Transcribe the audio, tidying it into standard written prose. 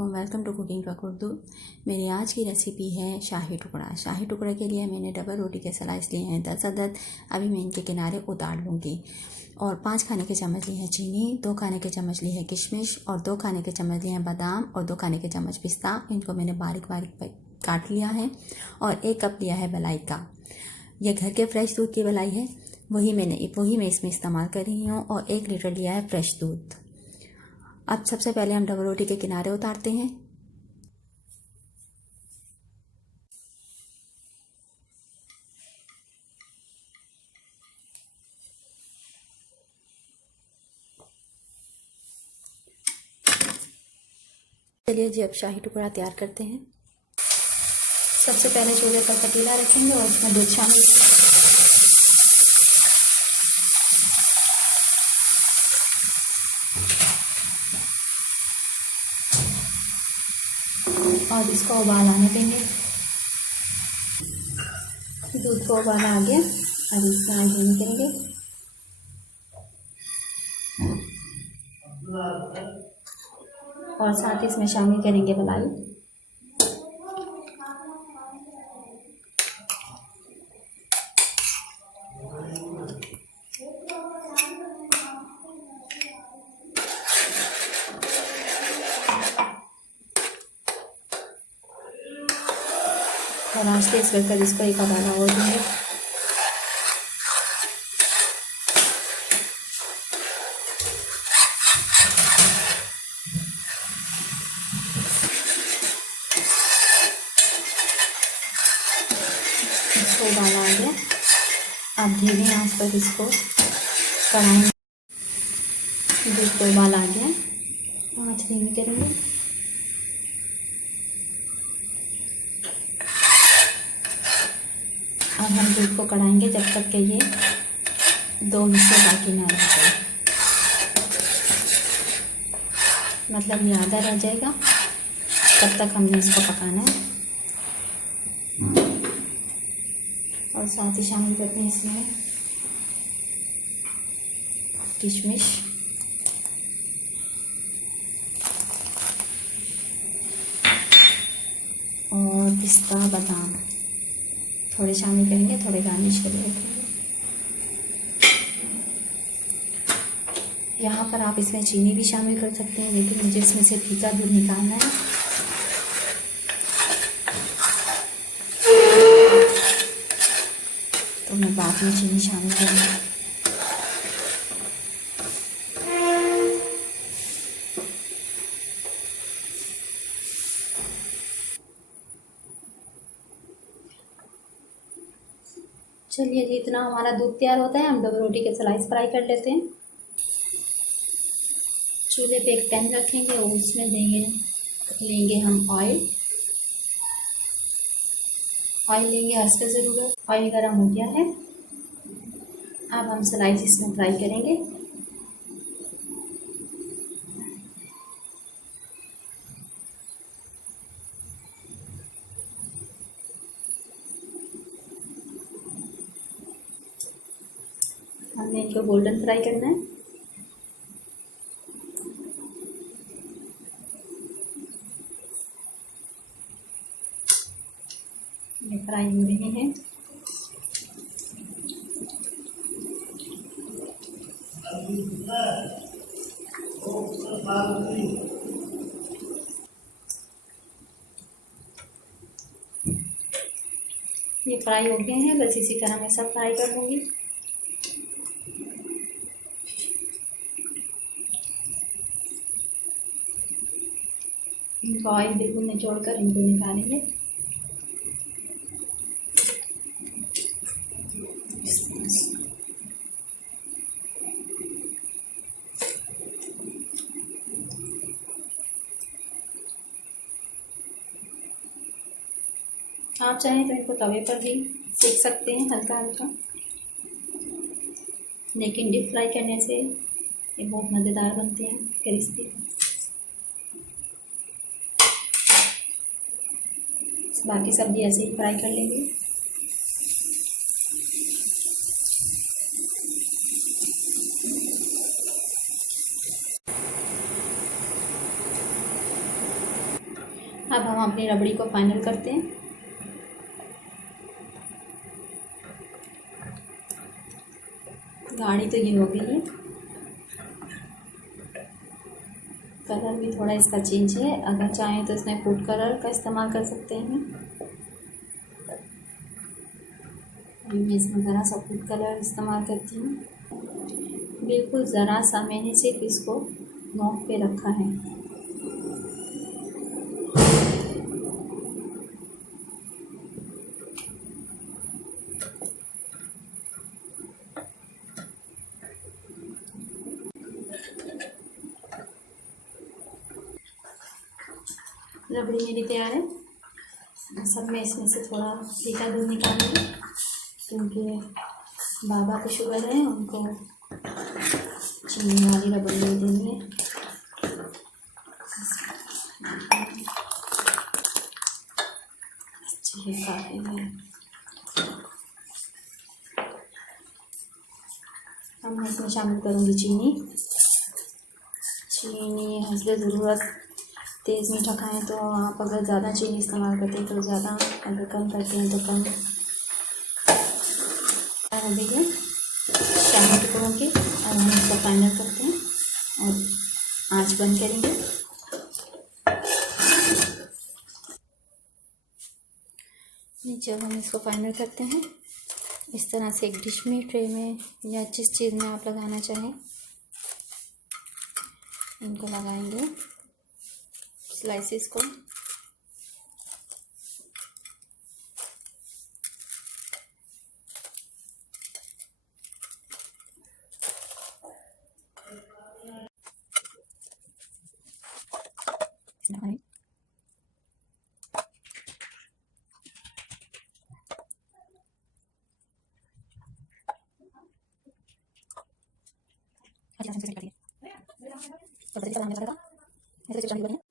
वालेकुम, welcome to cooking with Urdu. मेरी आज की रेसिपी है शाही टुकड़ा। शाही टुकड़े के लिए मैंने डबल रोटी के स्लाइस लिए हैं 10 अदद। अभी मैं इनके किनारे उतार लूँगी। और 5 खाने के चम्मच लिए हैं चीनी, 2 खाने के चम्मच लिए हैं किशमिश और 2 खाने के चम्मच लिए हैं बादाम और 2 खाने के चम्मच पिस्ता। इनको मैंने बारीक बारीक काट लिया है। और 1 कप लिया है मलाई का। यह घर के फ्रेश दूध की मलाई है, वही मैं इसमें इस्तेमाल कर रही हूँ। और 1 लीटर लिया है फ्रेश दूध। अब सबसे पहले हम डबल रोटी के किनारे उतारते हैं। चलिए जी, अब शाही टुकड़ा तैयार करते हैं। सबसे पहले चूल्हे पर पतीला रखेंगे और उसमें दूध शामिल और इसको उबाल आने देंगे। दूध को उबाल आ गया, अब इसमें आग धीमी करेंगे और साथ ही इसमें शामिल करेंगे मलाई। और आंच तेज कर इसको एक उबाला और देंगे। इसको उबाला आ गया, अब धीमी आंच पर इसको कढ़ाई। दूध को उबाल आ गया, आंच धीमी करेंगे। अब हम दूध को कढ़ाएंगे जब तक कि ये 2 हिस्से बाकी ना रह जाए, मतलब ये आधा रह जाएगा, तब तक हमने इसको पकाना है। और साथ ही शामिल करते हैं इसमें किशमिश और पिस्ता बादाम थोड़े शामिल करेंगे, थोड़े गार्निश के लिए रखेंगे। यहाँ पर आप इसमें चीनी भी शामिल कर सकते हैं, लेकिन मुझे इसमें से फीका दूध निकालना है। तो मैं बाद में चीनी शामिल करूँगी। चलिए जी, इतना हमारा दूध तैयार होता है, हम डबल रोटी के स्लाइस फ्राई कर लेते हैं। चूल्हे पे एक पैन रखेंगे और उसमें लेंगे हम ऑयल लेंगे हल्के ज़रूर। ऑयल गर्म हो गया है, अब हम स्लाइस इसमें फ्राई करेंगे। हमने इनको गोल्डन फ्राई करना है। ये फ्राई हो रहे हैं। ये फ्राई हो गए हैं, बस इसी तरह मैं सब फ्राई कर लूँगी। इनको ऑयल बिल्कुल निचोड़कर इनको निकालेंगे। आप चाहें तो इनको तवे पर भी सेक सकते हैं हल्का हल्का, लेकिन डीप फ्राई करने से ये बहुत मज़ेदार बनते हैं, क्रिस्पी। बाकी सब्जी ऐसे ही फ्राई कर लेंगे। अब हम अपनी रबड़ी को फाइनल करते हैं। गाढ़ी तो ये हो गई है, कलर भी थोड़ा इसका चेंज है। अगर चाहें तो इसमें फूड कलर का इस्तेमाल कर सकते हैं। अभी मैं इसमें ज़रा सा फूड कलर इस्तेमाल करती हूँ, बिल्कुल ज़रा सा। मैंने सिर्फ इसको नोक पे रखा है। रबड़ी मेरी तैयार है। सब मैं इसमें से थोड़ा फीका दूध निकालूंगी, क्योंकि बाबा को शुगर है, उनको चीनी वाली रबड़ी दे देंगे। अच्छी है, काफ़ी है। अब मैं इसमें शामिल करूँगी चीनी। चीनी हस्बे ज़रूरत। तेज़ मीठा खाएं तो आप अगर ज़्यादा चीनी इस्तेमाल करते हैं तो ज़्यादा, अगर कम करते हैं तो कम। देखिए शाही टुकड़ों के। अब हम इसको फाइनल करते हैं और आंच बंद करेंगे। जब हम इसको फाइनल करते हैं, इस तरह से एक डिश में, ट्रे में, या जिस चीज़ में आप लगाना चाहें इनको लगाएंगे, स्लाइसेस को। अच्छा